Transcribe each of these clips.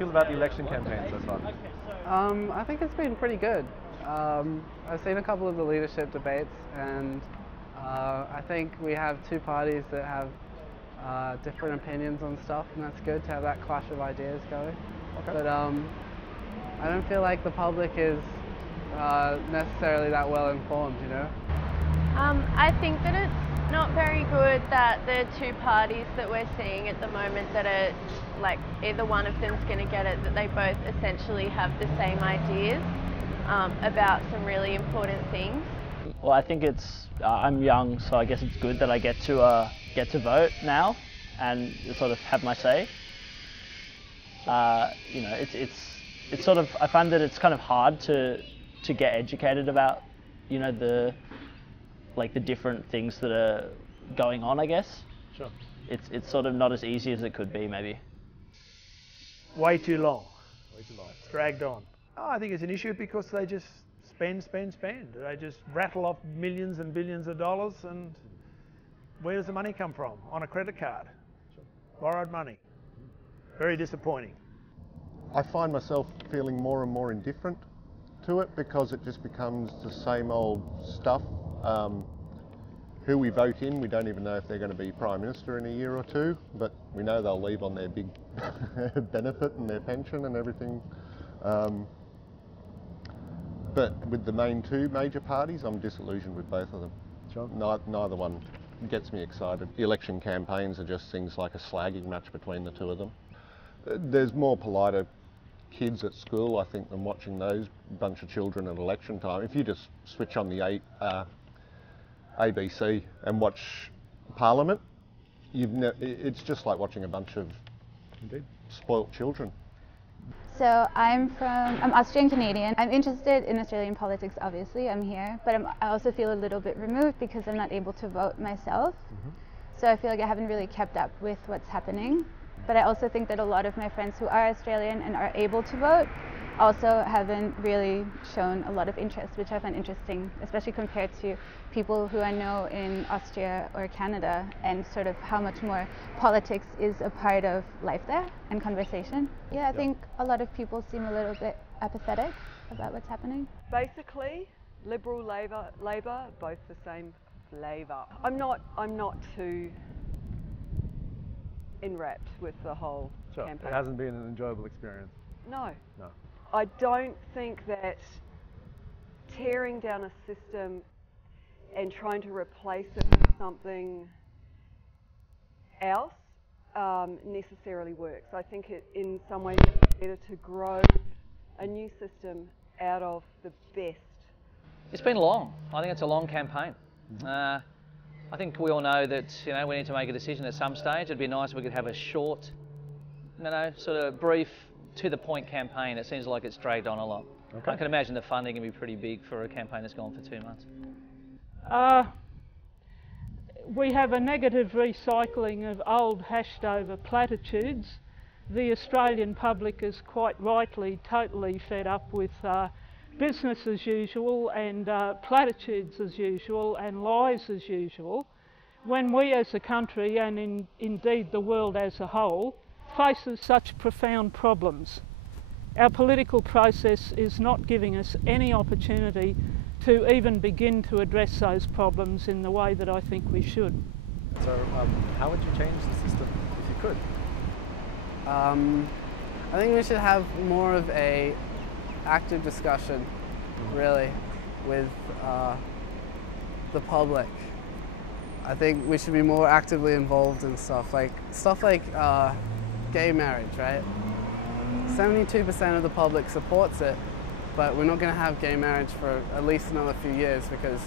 feel about the election campaign so far? I think it's been pretty good. I've seen a couple of the leadership debates, and I think we have two parties that have different opinions on stuff, and that's good to have that clash of ideas going. Okay. But I don't feel like the public is necessarily that well informed, you know? I think that it's not very good that the two parties that we're seeing at the moment that are like either one of them's going to get it, that they both essentially have the same ideas about some really important things. Well, I think it's I'm young, so I guess it's good that I get to vote now and sort of have my say. You know, it's sort of, I find that it's kind of hard to get educated about, you know, the different things that are going on, I guess. Sure. It's sort of not as easy as it could be, maybe. Way too long. Way too long. It's dragged on. Oh, I think it's an issue because they just spend. They just rattle off millions and billions of dollars, and where does the money come from? On a credit card. Sure. Borrowed money. Very disappointing. I find myself feeling more and more indifferent to it because it just becomes the same old stuff. Who we vote in, we don't even know if they're going to be Prime Minister in a year or two, but we know they'll leave on their big benefit and their pension and everything. But with the main two major parties, I'm disillusioned with both of them. Sure. Neither one gets me excited. The election campaigns are just things like a slagging match between the two of them. There's more politer kids at school, I think, than watching those bunch of children at election time. If you just switch on the ABC and watch Parliament, it's just like watching a bunch of spoilt children. So I'm Austrian Canadian. I'm interested in Australian politics, obviously, I'm here, but I also feel a little bit removed because I'm not able to vote myself. So I feel like I haven't really kept up with what's happening. But I also think that a lot of my friends who are Australian and are able to vote also haven't really shown a lot of interest, which I find interesting, especially compared to people who I know in Austria or Canada, and sort of how much more politics is a part of life there and conversation. Yeah, I think a lot of people seem a little bit apathetic about what's happening. Basically, Liberal, Labor, both the same flavour. I'm not too enwrapped with the whole campaign. It hasn't been an enjoyable experience. No. No. I don't think that tearing down a system and trying to replace it with something else necessarily works. I think it, in some ways, it's better to grow a new system out of the best. It's been long. I think it's a long campaign. I think we all know that, you know, we need to make a decision at some stage. It'd be nice if we could have a short, you know, sort of brief, to-the-point campaign. It seems like it's dragged on a lot. Okay. I can imagine the funding can be pretty big for a campaign that's gone for 2 months. We have a negative recycling of old hashed-over platitudes. The Australian public is quite rightly totally fed up with business as usual and platitudes as usual and lies as usual, when we as a country, and indeed the world as a whole, faces such profound problems. Our political process is not giving us any opportunity to even begin to address those problems in the way that I think we should. So how would you change the system if you could? I think we should have more of a active discussion, really, with the public. I think we should be more actively involved in stuff like gay marriage, right? 72% of the public supports it, but we're not going to have gay marriage for at least another few years because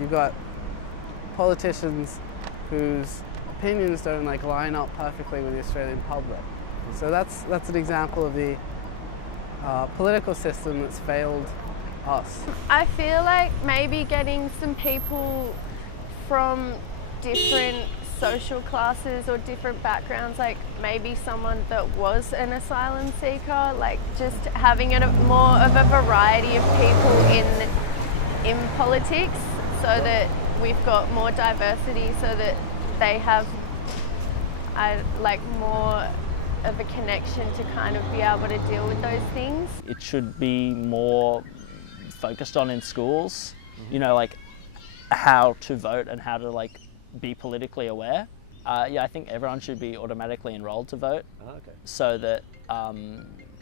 you've got politicians whose opinions don't line up perfectly with the Australian public. So that's an example of the political system that's failed us. I feel like maybe getting some people from different social classes or different backgrounds, like maybe someone that was an asylum seeker, like just having more of a variety of people in politics so that we've got more diversity, so that they have more of a connection to kind of be able to deal with those things. It should be more focused on in schools, you know, like how to vote and how to like be politically aware. Yeah, I think everyone should be automatically enrolled to vote, so that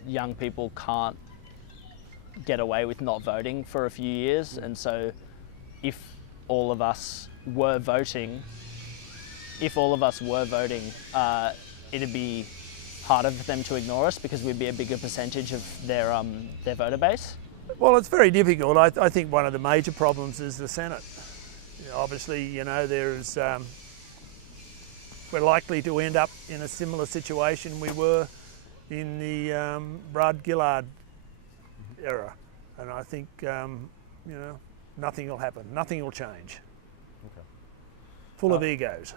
young people can't get away with not voting for a few years. And so if all of us were voting, it'd be harder for them to ignore us because we'd be a bigger percentage of their voter base. Well, it's very difficult. I think one of the major problems is the Senate. Obviously, you know, there's we're likely to end up in a similar situation we were in the Rudd-Gillard era, and I think you know, nothing will happen, nothing will change. Full of egos.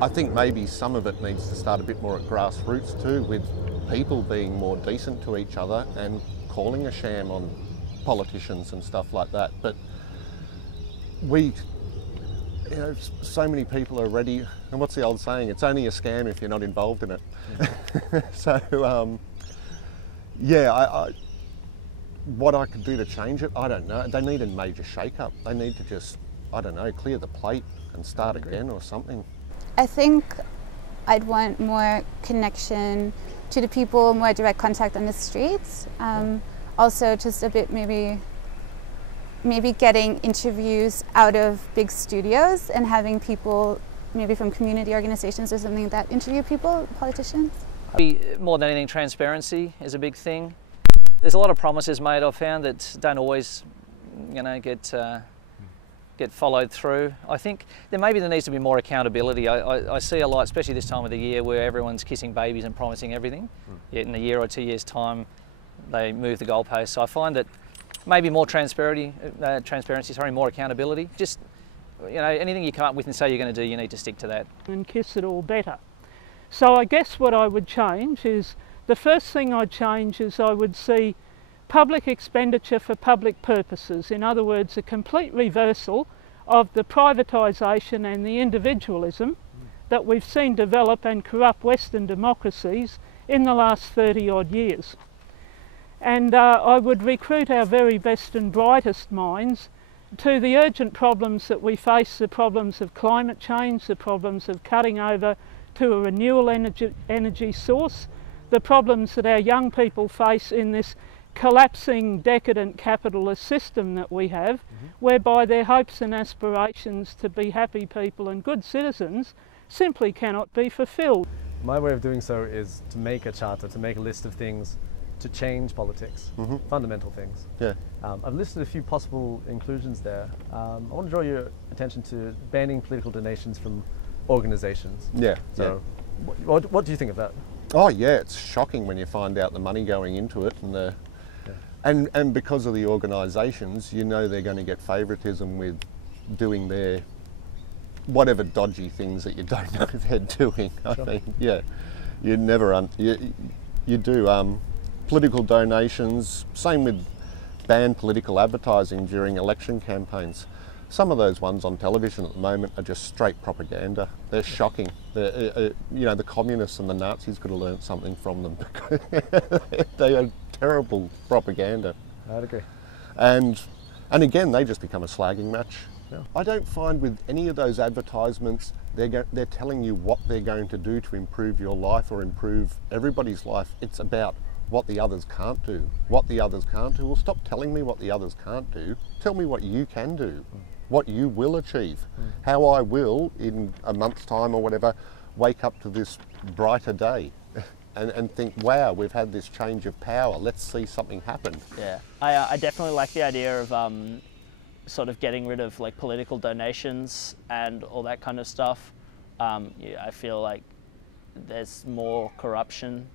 I think maybe some of it needs to start a bit more at grassroots too, with people being more decent to each other and calling a sham on politicians and stuff like that. But we, you know, so many people are ready, and what's the old saying? It's only a scam if you're not involved in it. So, yeah, what I could do to change it, I don't know. They need a major shake-up. They need to just, I don't know, clear the plate and start again or something. I think I'd want more connection to the people, more direct contact on the streets. Also just a bit maybe getting interviews out of big studios and having people maybe from community organizations or something that interview people, politicians. More than anything, transparency is a big thing. There's a lot of promises made, I've found, that don't always, you know, get followed through. I think there needs to be more accountability. I see a lot, especially this time of the year, where everyone's kissing babies and promising everything. Yet in a year or 2 years' time, they move the goalposts. So I find that maybe more transparency, more accountability. Just, you know, anything you come up with and say you're going to do, you need to stick to that. And kiss it all better. So I guess what I would change is, the first thing I'd change is I would see public expenditure for public purposes. In other words, a complete reversal of the privatisation and the individualism that we've seen develop and corrupt Western democracies in the last 30 odd years. And I would recruit our very best and brightest minds to the urgent problems that we face, the problems of climate change, the problems of cutting over to a renewable energy source, the problems that our young people face in this collapsing, decadent capitalist system that we have, whereby their hopes and aspirations to be happy people and good citizens simply cannot be fulfilled. My way of doing so is to make a charter, to make a list of things to change politics, fundamental things. Yeah. I've listed a few possible inclusions there. I want to draw your attention to banning political donations from organisations. Yeah. So, what do you think of that? Oh yeah, it's shocking when you find out the money going into it, and the and because of the organisations, you know they're going to get favouritism with doing their whatever dodgy things that you don't know they're doing. I think, yeah, you never you do political donations. Same with ban political advertising during election campaigns. Some of those ones on television at the moment are just straight propaganda. They're shocking. You know, the communists and the Nazis could have learnt something from them. They are terrible propaganda. I'd agree. And again, they just become a slagging match. Yeah. I don't find with any of those advertisements they're telling you what they're going to do to improve your life or improve everybody's life. It's about what the others can't do. What the others can't do. Well, stop telling me what the others can't do. Tell me what you can do. What you will achieve. How I will, in a month's time or whatever, wake up to this brighter day and think, wow, we've had this change of power. Let's see something happen. Yeah, I definitely like the idea of sort of getting rid of like political donations and all that kind of stuff. Yeah, I feel like there's more corruption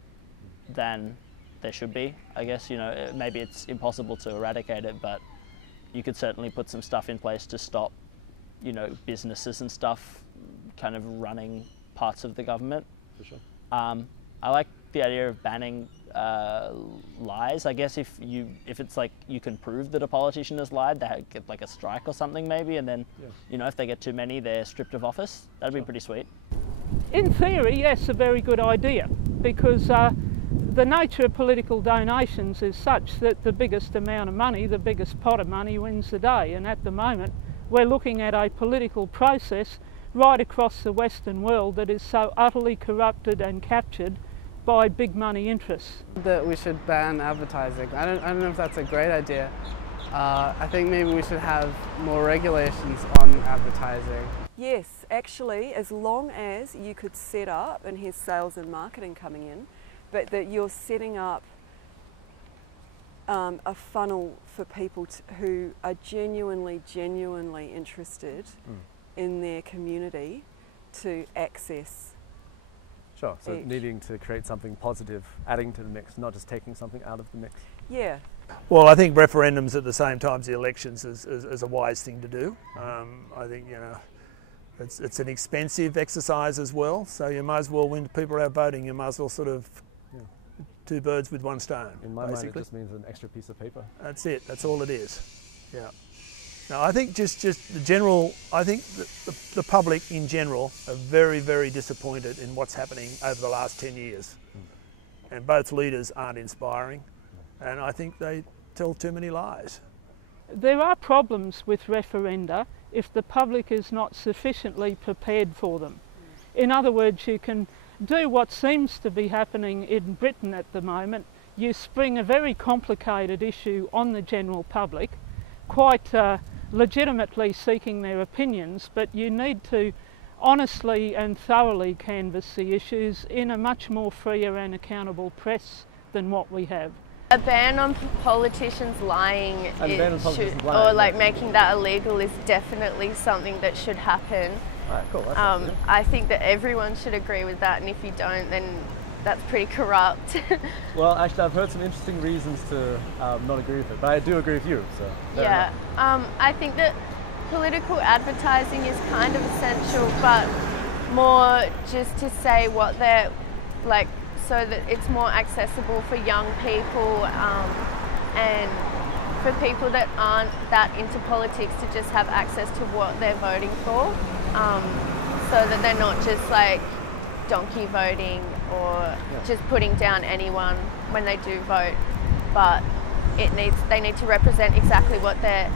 than there should be. I guess, you know, maybe it's impossible to eradicate it, but you could certainly put some stuff in place to stop, you know, businesses and stuff kind of running parts of the government. For sure. I like the idea of banning lies. I guess if it's like you can prove that a politician has lied, they get like a strike or something maybe, and then you know, if they get too many, they're stripped of office. That'd be pretty sweet. In theory, yes, a very good idea. because the nature of political donations is such that the biggest amount of money, the biggest pot of money wins the day, and at the moment we're looking at a political process right across the Western world that is so utterly corrupted and captured by big money interests. That we should ban advertising. I don't know if that's a great idea. I think maybe we should have more regulations on advertising. Yes, actually, as long as you could set up, and here's sales and marketing coming in, but that you're setting up a funnel for people who are genuinely interested in their community to access. Sure, so needing to create something positive, adding to the mix, not just taking something out of the mix. Yeah. Well, I think referendums at the same time as the elections is a wise thing to do. I think, you know, it's an expensive exercise as well, so you might as well, when people are out voting, you might as well sort of two birds with one stone. In my basically. mind, it just means an extra piece of paper. That's it, that's all it is. Yeah. Now, I think just the general, I think the public in general are very disappointed in what's happening over the last 10 years. And both leaders aren't inspiring, and I think they tell too many lies. There are problems with referenda if the public is not sufficiently prepared for them. In other words, you can do what seems to be happening in Britain at the moment. You spring a very complicated issue on the general public, quite legitimately seeking their opinions, but you need to honestly and thoroughly canvass the issues in a much more freer and accountable press than what we have. A ban on politicians lying, or making that illegal is definitely something that should happen. Alright, cool. I think that everyone should agree with that, and if you don't, then that's pretty corrupt. Well, actually, I've heard some interesting reasons to not agree with it, but I do agree with you. So yeah, I think that political advertising is kind of essential, but more just to say what they're like, so that it's more accessible for young people and for people that aren't that into politics to just have access to what they're voting for, so that they're not just like donkey voting or just putting down anyone when they do vote, but they need to represent exactly what they're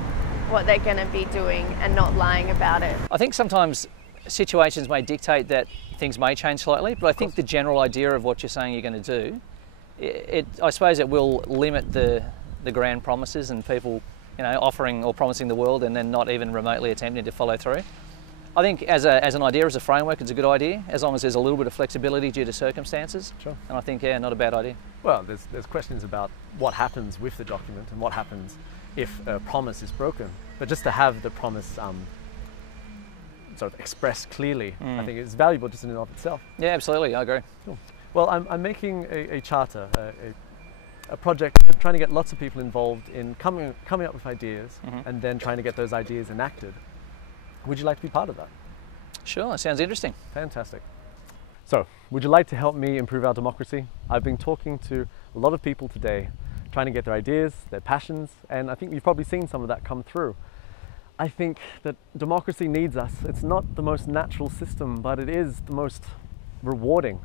going to be doing and not lying about it. I think sometimes situations may dictate that things may change slightly, but I think the general idea of what you're saying you're going to do, I suppose it will limit the grand promises and people, you know, offering or promising the world and then not even remotely attempting to follow through. I think as an idea, as a framework, it's a good idea, as long as there's a little bit of flexibility due to circumstances. Sure. And I think, yeah, not a bad idea. Well, there's questions about what happens with the document and what happens if a promise is broken. But just to have the promise sort of expressed clearly, I think is valuable just in and of itself. Yeah, absolutely, I agree. Cool. Well, I'm making a charter, a project, trying to get lots of people involved in coming up with ideas and then trying to get those ideas enacted. Would you like to be part of that? Sure, sounds interesting. Fantastic. So, would you like to help me improve our democracy? I've been talking to a lot of people today, trying to get their ideas, their passions, and I think you've probably seen some of that come through. I think that democracy needs us. It's not the most natural system, but it is the most rewarding.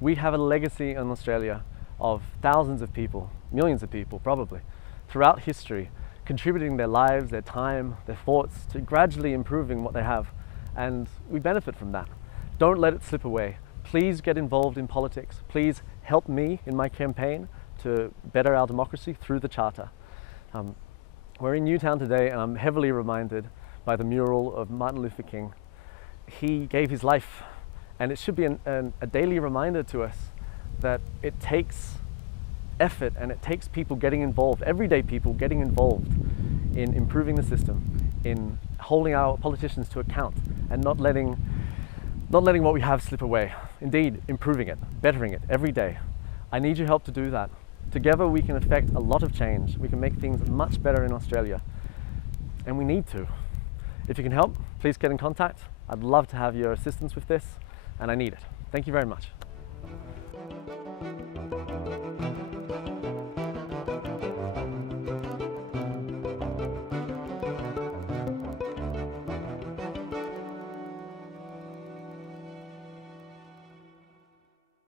We have a legacy in Australia of thousands of people, millions of people probably, throughout history, contributing their lives, their time, their thoughts to gradually improving what they have, and we benefit from that. Don't let it slip away. Please get involved in politics. Please help me in my campaign to better our democracy through the Charter. We're in Newtown today, and I'm heavily reminded by the mural of Martin Luther King. He gave his life, and it should be a daily reminder to us that it takes effort and it takes people getting involved, everyday people getting involved in improving the system, in holding our politicians to account and not letting what we have slip away. Indeed, improving it, bettering it every day. I need your help to do that. Together we can affect a lot of change. We can make things much better in Australia, and we need to. If you can help, please get in contact. I'd love to have your assistance with this, and I need it. Thank you very much.